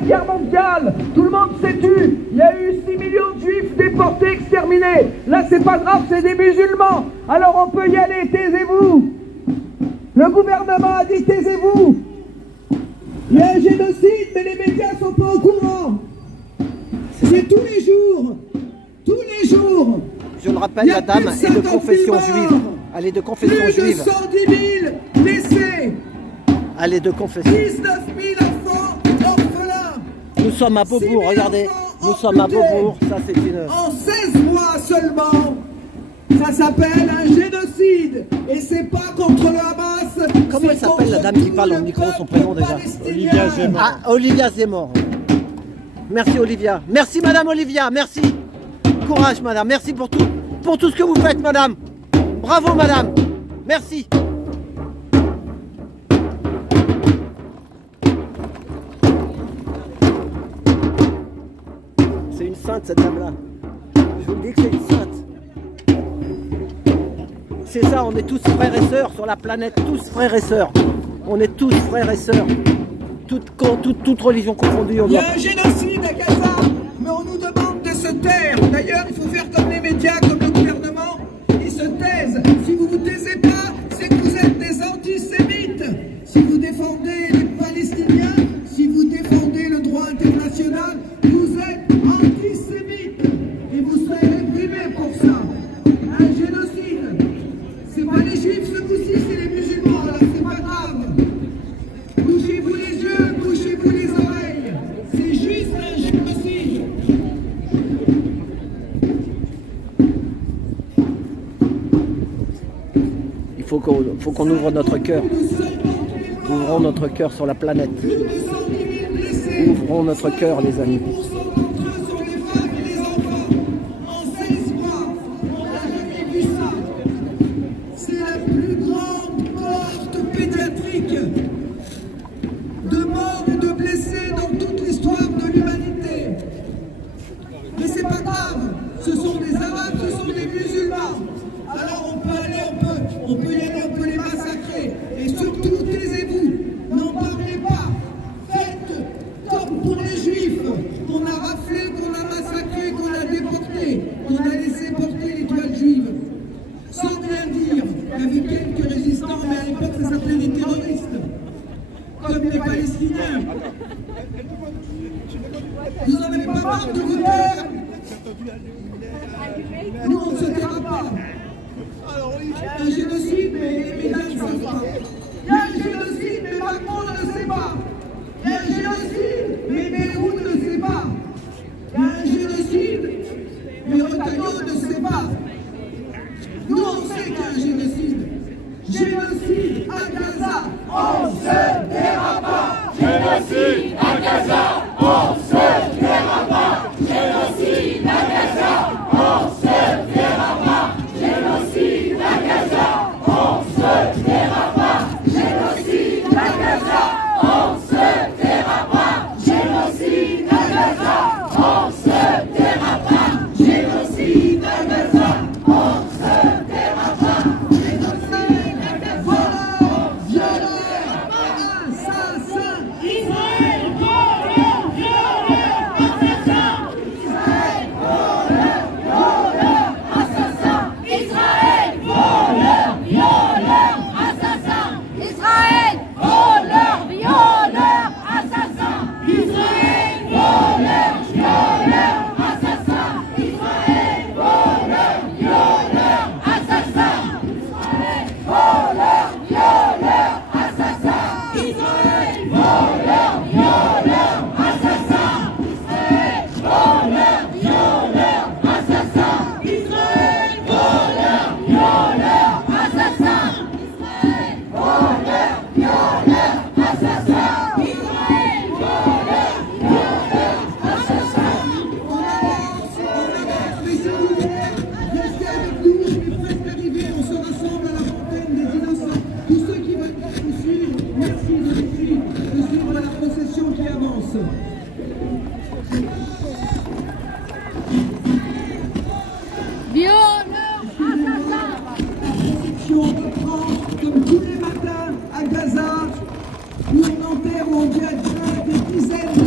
Deuxième Guerre mondiale, tout le monde s'est tu. Il y a eu 6 millions de juifs déportés, exterminés. Là, c'est pas grave, c'est des musulmans. Alors on peut y aller, taisez-vous. Le gouvernement a dit taisez-vous. Il y a un génocide, mais les médias sont pas au courant. C'est tous les jours. Tous les jours. Je le rappelle, la dame est de confession juive. Elle est de confession juive. Plus de 110 000 blessés. Elle est de confession. 19 000 enfants orphelins. Nous sommes à Beaubourg, regardez. Nous sommes à Beaubourg. Ça, c'est une... En 16 mois seulement. Ça s'appelle un génocide. Et c'est pas contre le Hamas. Comment elle s'appelle, la dame qui parle au micro, son prénom déjà? Olivia Zemmour. Ah, Olivia Zemmour. Merci Olivia. Merci Madame Olivia, merci. Courage Madame, merci pour tout ce que vous faites Madame. Bravo Madame, merci. C'est une sainte cette dame-là. Je vous le dis que c'est une sainte. C'est ça, on est tous frères et sœurs sur la planète, tous frères et sœurs. On est tous frères et sœurs. Toute religion confondue. Il y a un génocide à Gaza, mais on nous demande de se taire. D'ailleurs, il faut faire comme les médias, comme le gouvernement. Ils se taisent. Si vous ne vous taisez pas, c'est que vous êtes des antisémites. Si vous défendez les Palestiniens, si vous défendez le droit international, vous êtes antisémites. Et vous serez réprimés pour ça. Un génocide. C'est pas les juifs ce coup-ci, c'est les musulmans. Alors c'est pas grave. Bouchez-vous les yeux, bouchez-vous les oreilles. C'est juste un génocide. Il faut qu'on ouvre notre cœur. Ouvrons notre cœur sur la planète. Ouvrons notre cœur, les amis. C'est la plus grande morte pédiatrique de morts et de blessés dans toute l'histoire de l'humanité. Mais c'est pas grave, ce sont des Arabes, ce sont des musulmans. Alors on peut y aller, on peut les massacrer. Et surtout, taisez-vous, n'en parlez pas. Faites comme pour les Juifs, qu'on a raflé, qu'on a massacré, qu'on a déporté, qu'on a laissé porter l'étoile juive. Sans rien dire, il y avait quelques résistants, mais à l'époque ça s'appelait des terroristes, comme les Palestiniens. Vous n'en avez pas marre de vous taire? Nous on ne se taira pas. Un génocide, mais les médias ne savent pas. Il y a un génocide, mais Macron ne le sait pas. Il y a un génocide, mais Bayrou ne le sait pas. Il y a un génocide, mais Retailleau ne sait pas. Nous, on sait qu'il y a un génocide. Génocide à Gaza, on se taira pas. Génocide à Gaza, on se taira pas. Génocide à Gaza, on se taira pas. Génocide à Gaza, on se taira pas. Génocide à Gaza, on se taira pas. Génocide à Gaza, on se taira pas. Génocide à Gaza, on se taira pas. Génocide à Gaza, Violeur, assassin, Israël, voleur, violeur, assassin. Israël, voleur, assassin. Israël, voleur, violeur, assassin. Israël, voleur, violeur, assassin. Israël, voleur, violeur, assassin. Israël, voleur, violeur, assassin. Israël, voleur, violeur, assassin. Israël, voleur, violeur, assassin. Israël, voleur, violeur, assassin. Israël, voleur, violeur, assassin. Israël, voleur, violeur, assassin. Israël, voleur, violeur, assassin. on avance, mais s'il vous plaît, restez avec nous, on est presque arrivé, on se rassemble à la fontaine des innocents. Tous ceux qui veulent nous suivre, merci de nous suivre, de suivre la procession qui avance. Violeur, assassin. La procession reprend comme tous les matins à Gaza, où on enterre, où on vient des dizaines de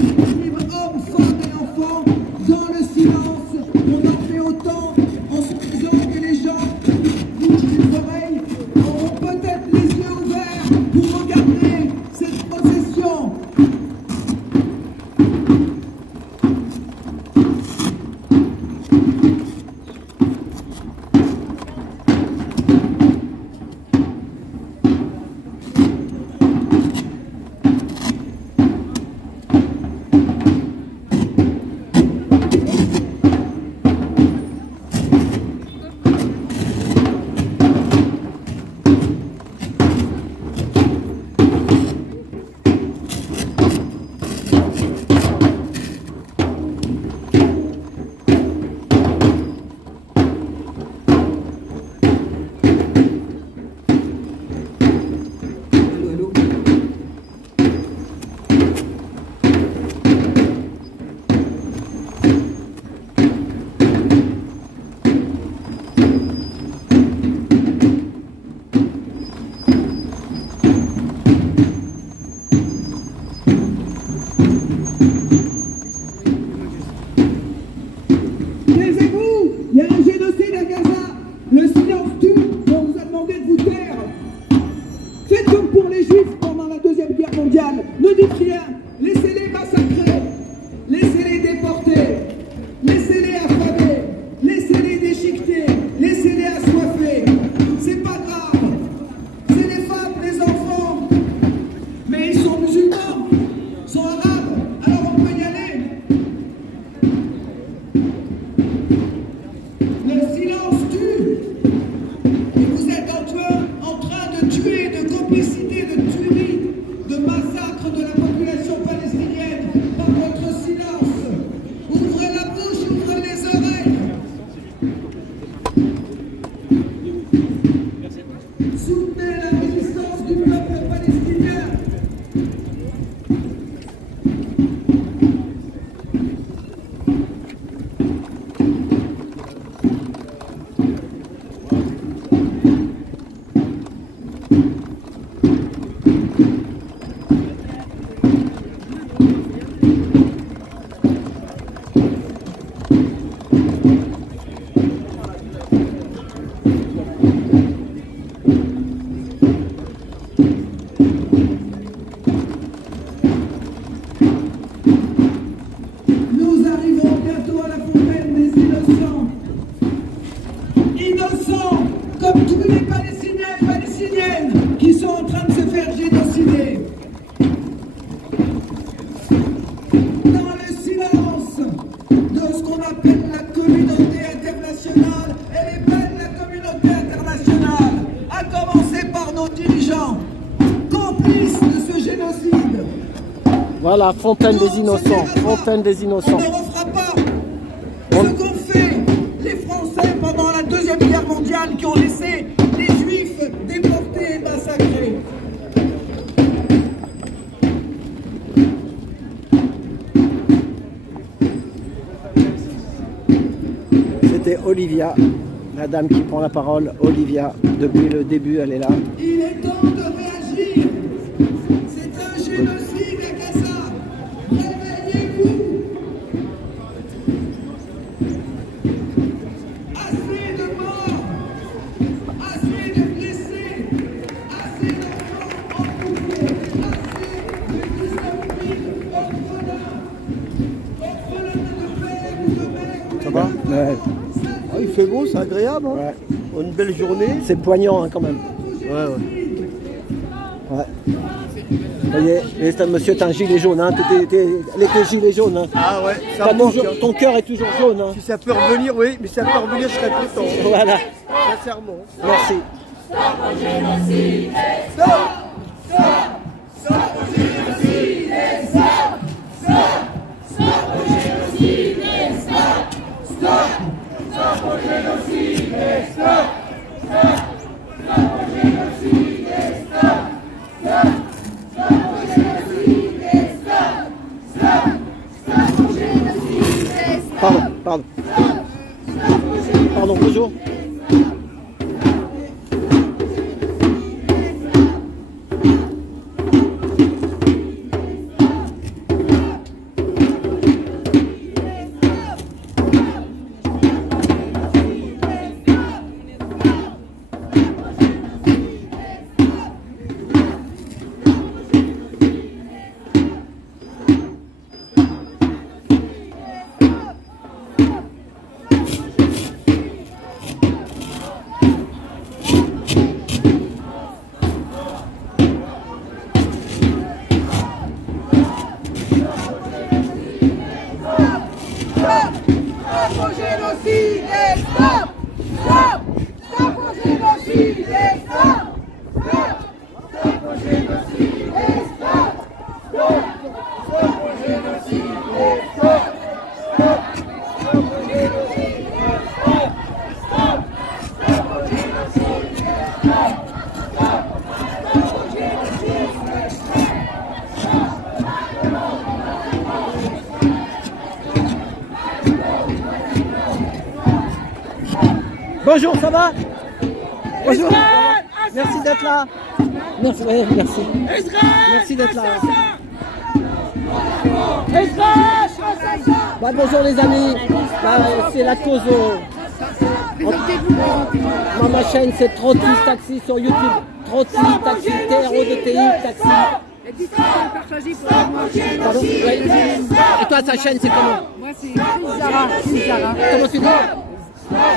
Voilà, fontaine des innocents, fontaine des innocents. On ne refera pas ce qu'ont fait les Français pendant la Deuxième Guerre mondiale, qui ont laissé les Juifs déportés et massacrés. C'était Olivia, la dame qui prend la parole. Olivia, depuis le début, elle est là. Il est temps de réagir. C'est un génocide à Gaza. Réveillez-vous. Assez de morts, assez de blessés, assez d'enfants encouvrés, assez de 19 000 orphelins de père ou de mère. Ça va? Ouais. Ah, il fait beau, c'est agréable. Hein. Ouais. Une belle journée. C'est poignant hein, quand même. Ouais. Ouais. Vous voyez, monsieur, t'es un gilet jaune, hein. T'es avec le gilet jaune. Hein. Ah ouais, ça manque. Toujours, ton cœur est toujours jaune. Hein. Si ça peut revenir, oui, mais si ça peut revenir, je serais content. Voilà. Sincèrement. Merci. Stop au génocide! Stop! Stop! Stop au génocide! Stop! Stop! Stop au génocide! Stop! Stop! Stop au génocide! Stop! Stop! Stop au génocide! Stop! Stop! Stop au génocide! Stop! Stop! Stop au génocide! Pardon. Pardon, bonjour. Bonjour, ça va? Bonjour. Merci d'être là. Merci, ouais, merci. Merci d'être là. Bah, bonjour les amis. Bah, c'est la cause. Ma chaîne c'est Trotti Taxi sur YouTube. Trotti Taxi, TROTTI Taxi. Pardon, ouais. Et toi, ta chaîne c'est comment? Moi c'est Chris Zara. Comment tu dis?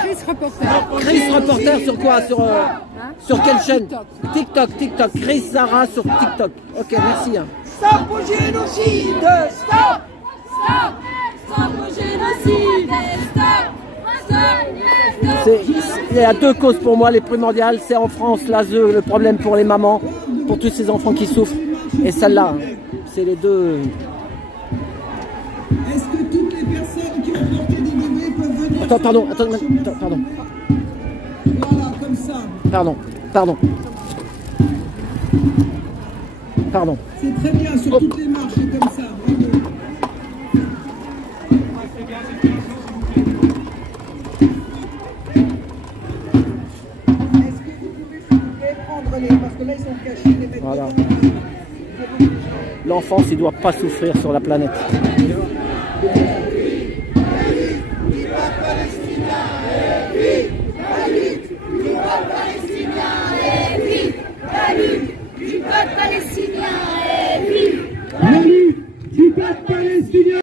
Chris Reporter. Chris Reporter sur quoi? Sur quelle chaîne? TikTok. Chris Zara sur TikTok. Ok, merci. Hein. Stop au génocide! Stop! Stop! Stop au génocide! Stop! Il y a deux causes pour moi, les primordiales. C'est en France, l'ASE, le problème pour les mamans, pour tous ces enfants qui souffrent. Et celle-là, c'est les deux. Est-ce que toutes les personnes qui ont porté des bébés peuvent venir? Attends, pardon. Voilà, comme ça. Pardon. C'est très bien, sur toutes les marches, c'est comme ça. Bravo. prenez, parce que là, ils sont cachés, les mecs. Voilà. L'enfance, il ne doit pas souffrir sur la planète.